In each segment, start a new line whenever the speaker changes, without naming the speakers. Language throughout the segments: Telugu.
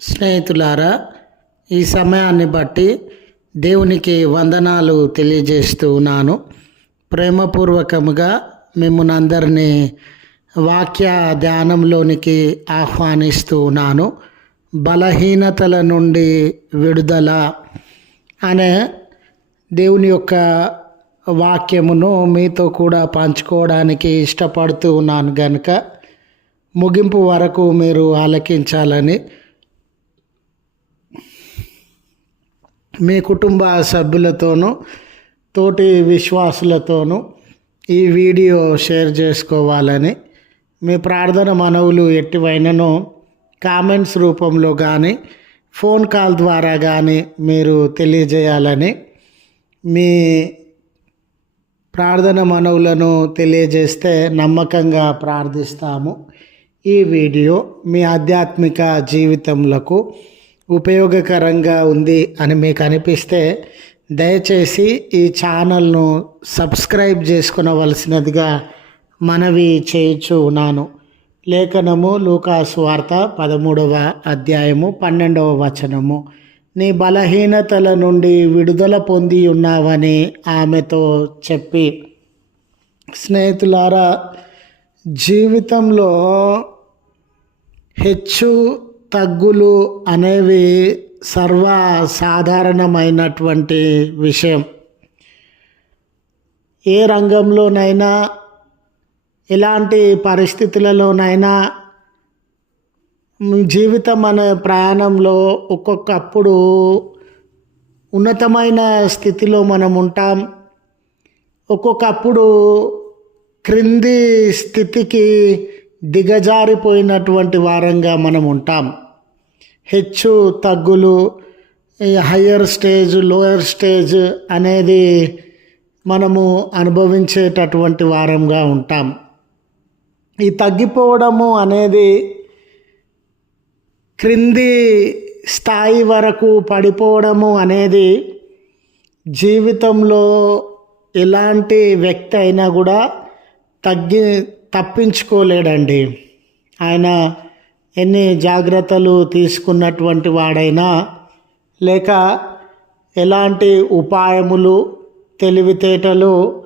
స్నేహితులారా ఈ సమయాన్ని బట్టి దేవునికి వందనాలు తెలియజేస్తూ ఉన్నాను. ప్రేమపూర్వకముగా మిమ్మల్ని అందరినీ వాక్య ధ్యానంలోనికి ఆహ్వానిస్తూ ఉన్నాను. బలహీనతల నుండి విడుదల అనే దేవుని యొక్క వాక్యమును మీతో కూడా పంచుకోవడానికి ఇష్టపడుతూ ఉన్నాను గనుక ముగింపు వరకు మీరు ఆలకించాలని మీ కుటుంబ సభ్యులతోనూ తోటి విశ్వాసులతోనూ ఈ వీడియో షేర్ చేసుకోవాలని మీ ప్రార్థన మనవులు ఎట్టివైనను కామెంట్స్ రూపంలో కానీ ఫోన్ కాల్ ద్వారా కానీ మీరు తెలియజేయాలని మీ ప్రార్థన మనవులను తెలియజేస్తే నమ్మకంగా ప్రార్థిస్తాము. ఈ వీడియో మీ ఆధ్యాత్మిక జీవితములకు ఉపయోగకరంగా ఉంది అని మీకు అనిపిస్తే దయచేసి ఈ ఛానల్ను సబ్స్క్రైబ్ చేసుకునవలసినదిగా మనవి చేయించు ఉన్నాను. లేఖనము లూకాసు వార్త పదమూడవ అధ్యాయము పన్నెండవ వచనము. నీ బలహీనతల నుండి విడుదల పొంది ఉన్నావని ఆమెతో చెప్పి స్నేహితులారా జీవితంలో హెచ్చు తగ్గులు అనేవి సర్వసాధారణమైనటువంటి విషయం. ఏ రంగంలోనైనా ఎలాంటి పరిస్థితులలోనైనా జీవితం అనే ప్రయాణంలో ఒక్కొక్కప్పుడు ఉన్నతమైన స్థితిలో మనం ఉంటాం. ఒక్కొక్కప్పుడు క్రింది స్థితికి దిగజారిపోయినటువంటి వారంగా మనం ఉంటాం. హెచ్చు తగ్గులు హయ్యర్ స్టేజ్ లోయర్ స్టేజ్ అనేది మనము అనుభవించేటటువంటి వారంగా ఉంటాం. ఈ తగ్గిపోవడము అనేది క్రింది స్థాయి వరకు పడిపోవడము అనేది జీవితంలో ఎలాంటి వ్యక్తి అయినా కూడా తగ్గి తప్పించుకోలేడండి. ఆయన ఎన్ని జాగ్రత్తలు తీసుకున్నటువంటి వాడైనా లేక ఎలాంటి ఉపాయములు తెలివితేటలు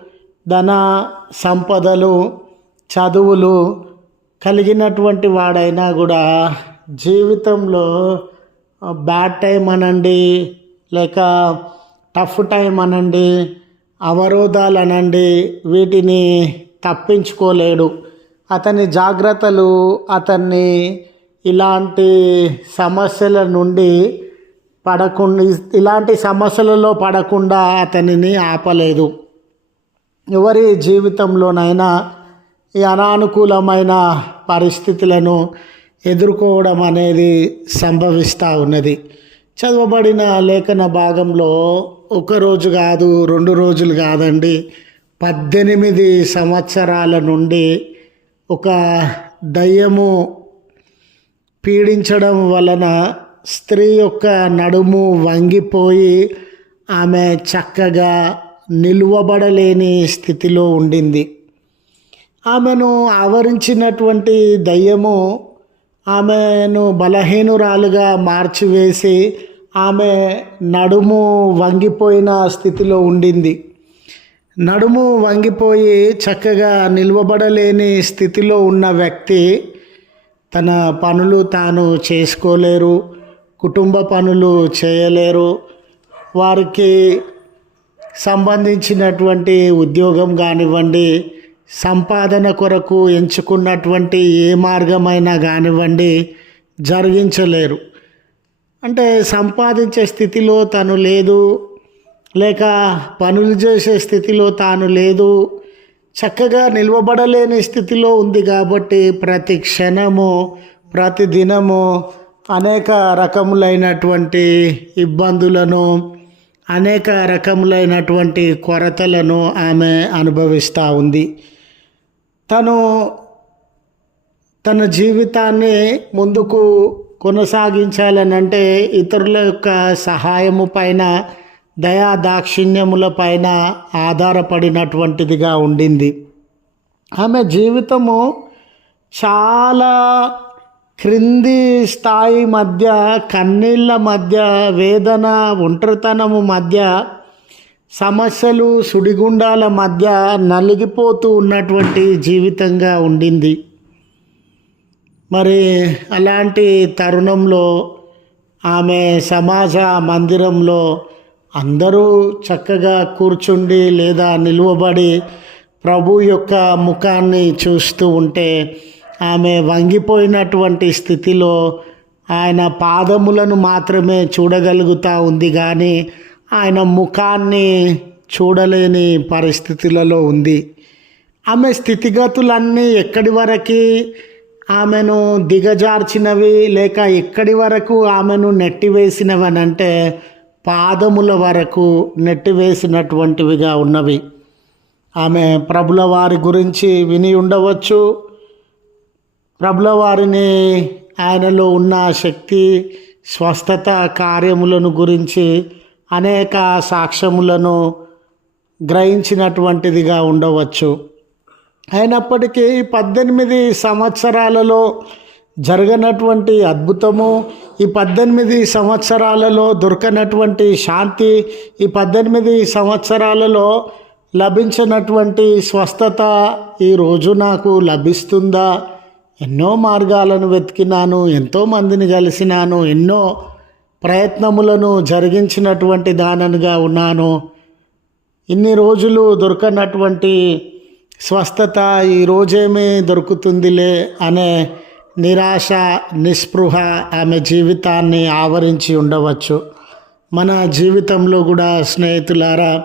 ధన సంపదలు చదువులు కలిగినటువంటి వాడైనా కూడా జీవితంలో బ్యాడ్ టైం అనండి లేక టఫ్ టైం అనండి అవరోధాలు అనండి వీటిని తప్పించుకోలేడు. అతని జాగ్రత్తలు అతన్ని ఇలాంటి సమస్యల నుండి పడకుండా ఇలాంటి సమస్యలలో పడకుండా అతనిని ఆపలేదు. ఎవరి జీవితంలోనైనా ఈ అనానుకూలమైన పరిస్థితులను ఎదుర్కోవడం అనేది సంభవిస్తూ ఉన్నది. చదవబడిన లేఖన భాగంలో ఒక రోజు కాదు రెండు రోజులు కాదండి పద్దెనిమిది సంవత్సరాల నుండి ఒక దయ్యము పీడించడం వలన స్త్రీ యొక్క నడుము వంగిపోయి ఆమె చక్కగా నిలువబడలేని స్థితిలో ఉండింది. ఆమెను ఆవరించినటువంటి దయ్యము ఆమెను బలహీనురాలుగా మార్చివేసి ఆమె నడుము వంగిపోయిన స్థితిలో ఉండింది. నడుము వంగిపోయి చక్కగా నిలవబడలేని స్థితిలో ఉన్న వ్యక్తి తన పనులు తాను చేసుకోలేరు కుటుంబ పనులు చేయలేరు వారికి సంబంధించినటువంటి ఉద్యోగం కానివ్వండి సంపాదన కొరకు ఎంచుకున్నటువంటి ఏ మార్గమైనా కానివ్వండి జరిగించలేరు. అంటే సంపాదించే స్థితిలో తను లేదు లేక పనులు చేసే స్థితిలో తాను లేదు. చక్కగా నిలవబడలేని స్థితిలో ఉంది కాబట్టి ప్రతి క్షణము ప్రతి దినము అనేక రకములైనటువంటి ఇబ్బందులను అనేక రకములైనటువంటి కొరతలను ఆమె అనుభవిస్తూ ఉంది. తను తన జీవితాన్ని ముందుకు కొనసాగించాలని అంటే ఇతరుల యొక్క సహాయము పైన దయా దాక్షిణ్యముల పైన ఆధారపడినటువంటిదిగా ఉండింది. ఆమె జీవితము చాలా క్రింది స్థాయి మధ్య కన్నీళ్ళ మధ్య వేదన ఒంటరితనము మధ్య సమస్యలు సుడిగుండాల మధ్య నలిగిపోతూ ఉన్నటువంటి జీవితంగా ఉండింది. మరి అలాంటి తరుణంలో ఆమె సమాజ మందిరంలో అందరూ చక్కగా కూర్చుండి లేదా నిలువబడి ప్రభు యొక్క ముఖాన్ని చూస్తూ ఉంటే ఆమె వంగిపోయినటువంటి స్థితిలో ఆయన పాదములను మాత్రమే చూడగలుగుతూ ఉంది కానీ ఆయన ముఖాన్ని చూడలేని పరిస్థితులలో ఉంది. ఆమె స్థితిగతులన్నీ ఎక్కడి వరకు ఆమెను దిగజార్చినవి లేక ఎక్కడి వరకు ఆమెను నెట్టివేసినవనంటే అని అంటే పాదముల వరకు నెట్టివేసినటువంటివిగా ఉన్నవి. ఆమె ప్రభుల వారి గురించి విని ఉండవచ్చు. ప్రభుల వారిని ఆయనలో ఉన్న శక్తి స్వస్థత కార్యములను గురించి అనేక సాక్ష్యములను గ్రహించినటువంటిదిగా ఉండవచ్చు. అయినప్పటికీ పద్దెనిమిది సంవత్సరాలలో జరగనటువంటి అద్భుతము ఈ పద్దెనిమిది సంవత్సరాలలో దొరకనటువంటి శాంతి ఈ పద్దెనిమిది సంవత్సరాలలో లభించినటువంటి స్వస్థత ఈరోజు నాకు లభిస్తుందా? ఎన్నో మార్గాలను వెతికినాను ఎంతో మందిని కలిసినాను ఎన్నో ప్రయత్నములను జరిగించినటువంటి దాననుగా ఉన్నాను. ఇన్ని రోజులు దొరకనటువంటి స్వస్థత ఈ దొరుకుతుందిలే అనే నిరాశ నిస్పృహ ఆమె జీవితాన్ని ఆవరించి ఉండవచ్చు. మన జీవితంలో కూడా స్నేహితులారా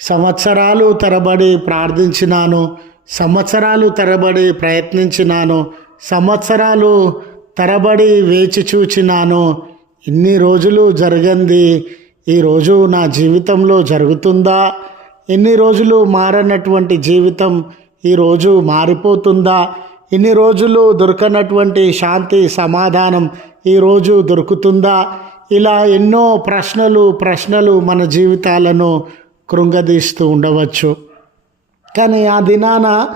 సంవత్సరాలు తరబడి ప్రార్థించినాను సంవత్సరాలు తరబడి ప్రయత్నించినాను సంవత్సరాలు తరబడి వేచి చూచినాను ఇన్ని రోజులు జరిగింది ఈరోజు నా జీవితంలో జరుగుతుందా? ఎన్ని రోజులు మారనటువంటి జీవితం ఈరోజు మారిపోతుందా? ఇన్ని రోజులు దొరకనటువంటి శాంతి సమాధానం ఈరోజు దొరుకుతుందా? ఇలా ఎన్నో ప్రశ్నలు ప్రశ్నలు మన జీవితాలను కృంగదీస్తూ ఉండవచ్చు. కానీ ఆ దినాన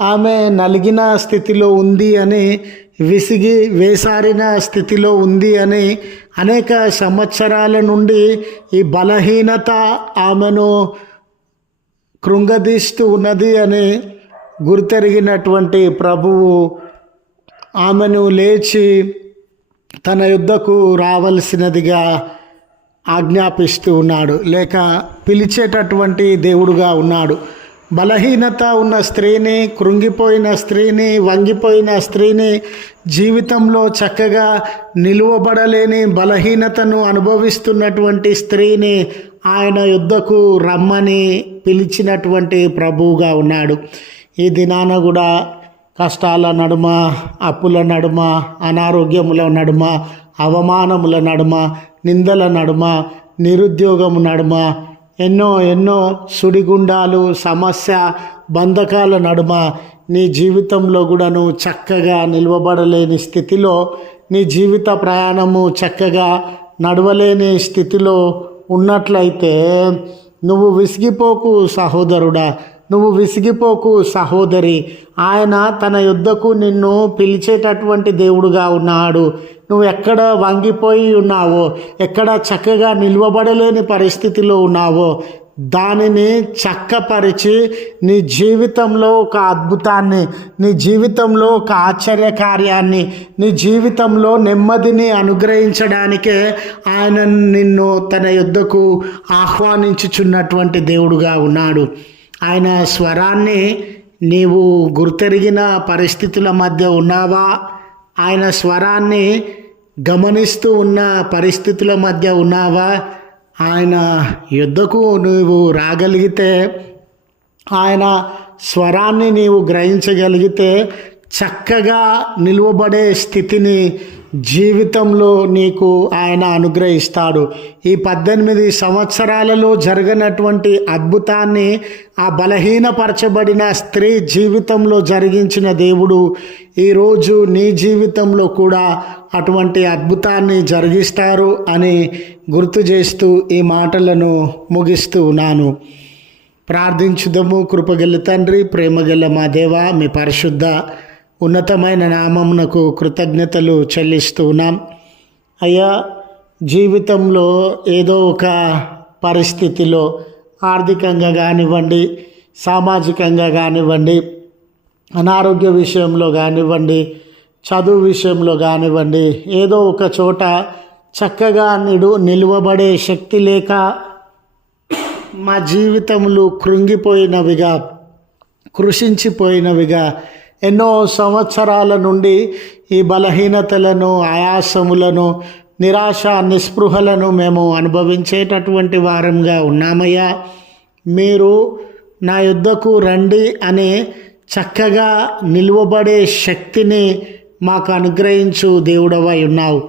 ఆమె నలిగిన స్థితిలో ఉంది అని విసిగి వేసారిన స్థితిలో ఉంది అని అనేక సంవత్సరాల నుండి ఈ బలహీనత ఆమెను కృంగదీస్తూ ఉన్నది అని గుర్తెరిగినటువంటి ప్రభువు ఆమెను లేచి తన యుద్ధకు రావలసినదిగా ఆజ్ఞాపిస్తూ ఉన్నాడు. లేక పిలిచేటటువంటి దేవుడుగా ఉన్నాడు. బలహీనత ఉన్న స్త్రీని కృంగిపోయిన స్త్రీని వంగిపోయిన స్త్రీని జీవితంలో చక్కగా నిలువబడలేని బలహీనతను అనుభవిస్తున్నటువంటి స్త్రీని ఆయన యుద్ధకు రమ్మని పిలిచినటువంటి ప్రభువుగా ఉన్నాడు. ఈ దినాన కూడా కష్టాల నడుమ అప్పుల నడుమ అనారోగ్యముల నడుమ అవమానముల నడుమ నిందల నడుమ నిరుద్యోగము నడుమ ఎన్నో ఎన్నో సుడిగుండాలు సమస్య బంధకాల నడుమ నీ జీవితంలో కూడా నువ్వు చక్కగా నిలవబడలేని స్థితిలో నీ జీవిత ప్రయాణము చక్కగా నడవలేని స్థితిలో ఉన్నట్లయితే నువ్వు విసిగిపోకు సహోదరుడా. నువ్వు విసిగిపోకు సహోదరి. ఆయన తన యుద్ధకు నిన్ను పిలిచేటటువంటి దేవుడుగా ఉన్నాడు. నువ్వు ఎక్కడ వంగిపోయి ఉన్నావో ఎక్కడ చక్కగా నిల్వబడలేని పరిస్థితిలో ఉన్నావో దానిని చక్కపరిచి నీ జీవితంలో ఒక అద్భుతాన్ని నీ జీవితంలో ఒక ఆశ్చర్య కార్యాన్ని నీ జీవితంలో నెమ్మదిని అనుగ్రహించడానికే ఆయన నిన్ను తన యుద్ధకు ఆహ్వానించుచున్నటువంటి దేవుడుగా ఉన్నాడు. ఆయన స్వరాన్ని నీవు గుర్తెరిగిన పరిస్థితుల మధ్య ఉన్నావా? ఆయన స్వరాన్ని గమనిస్తూ ఉన్న పరిస్థితుల మధ్య ఉన్నావా? ఆయన యుద్ధకు నువ్వు రాగలిగితే ఆయన స్వరాన్ని నీవు గ్రహించగలిగితే చక్కగా నిలువబడే స్థితిని జీవితంలో నీకు ఆయన అనుగ్రహిస్తాడు. ఈ పద్దెనిమిది సంవత్సరాలలో జరిగినటువంటి అద్భుతాన్ని ఆ బలహీనపరచబడిన స్త్రీ జీవితంలో జరిగించిన దేవుడు ఈరోజు నీ జీవితంలో కూడా అటువంటి అద్భుతాన్ని జరిగిస్తారు అని గుర్తు చేస్తూ ఈ మాటలను ముగిస్తూ ఉన్నాను. ప్రార్థించుదము కృపగల తండ్రి ప్రేమగల మా దేవ మీ పరిశుద్ధ ఉన్నతమైన నామమునకు కృతజ్ఞతలు చెల్లిస్తున్నాం అయ్యా జీవితంలో ఏదో ఒక పరిస్థితిలో ఆర్థికంగా కానివ్వండి సామాజికంగా కానివ్వండి అనారోగ్య విషయంలో కానివ్వండి చదువు విషయంలో కానివ్వండి ఏదో ఒక చోట చక్కగా నిడు నిలువబడే శక్తి లేక మా జీవితములు కృంగిపోయినవిగా కృషించిపోయినవిగా ఎన్నో సంవత్సరాల నుండి ఈ బలహీనతలను ఆయాసములను నిరాశ నిస్పృహలను మేము అనుభవించేటటువంటి వారంగా ఉన్నామయ్యా. మీరు నా యుద్ధకు రండి అనే చక్కగా నిలువబడే శక్తిని మాకు అనుగ్రహించు దేవుడవై ఉన్నావు.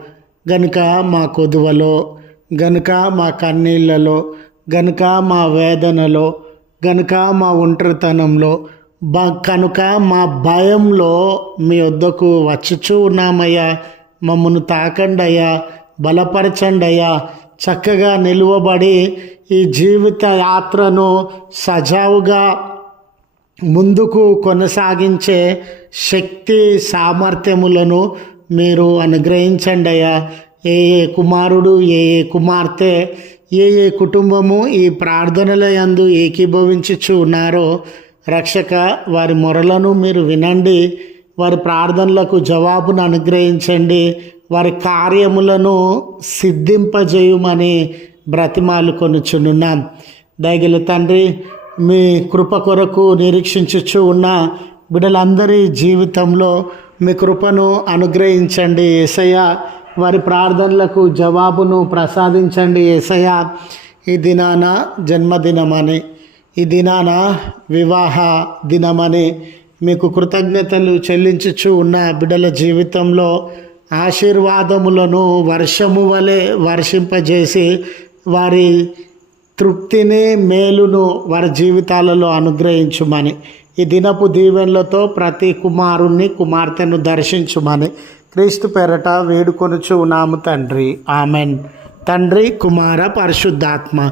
గనుక మా కొదువలో గనుక మా కన్నీళ్ళలో గనుక మా వేదనలో గనుక మా ఒంటరితనంలో బ కనుక మా భయంలో మీ వద్దకు వచ్చుచూ ఉన్నామయ్యా. మమ్మను తాకండి అయ్యా బలపరచండి అయ్యా చక్కగా నిలువబడి ఈ జీవిత యాత్రను సజావుగా ముందుకు కొనసాగించే శక్తి సామర్థ్యములను మీరు అనుగ్రహించండి అయ్యా ఏ ఏ కుమారుడు ఏ ఏ కుమార్తె ఏ ఏ కుటుంబము ఈ ప్రార్థనల యందు ఏకీభవించుచు ఉన్నారో రక్షక వారి మొరలను మీరు వినండి. వారి ప్రార్థనలకు జవాబును అనుగ్రహించండి. వారి కార్యములను సిద్ధింపజేయమని బ్రతిమాలు కొనుచునున్నాం దయగల తండ్రి మీ కృప కొరకు నిరీక్షించుచు ఉన్న బిడ్డలందరి జీవితంలో మీ కృపను అనుగ్రహించండి. ఏసయ్య వారి ప్రార్థనలకు జవాబును ప్రసాదించండి. ఏసయ్య ఈ దినాన జన్మదినమని. ఈ దినాన వివాహ దినమని మీకు కృతజ్ఞతలు చెల్లించుచు ఉన్న బిడ్డల జీవితంలో ఆశీర్వాదములను వర్షము వలె వర్షింపజేసి వారి తృప్తిని మేలును వారి జీవితాలలో అనుగ్రహించుమని. ఈ దినపు దీవెనలతో ప్రతి కుమారుణ్ణి కుమార్తెను దర్శించుమని క్రీస్తు పేరట వేడుకొనుచు ఉన్నాము తండ్రి. ఆమెన్. తండ్రి కుమార పరిశుద్ధాత్మ.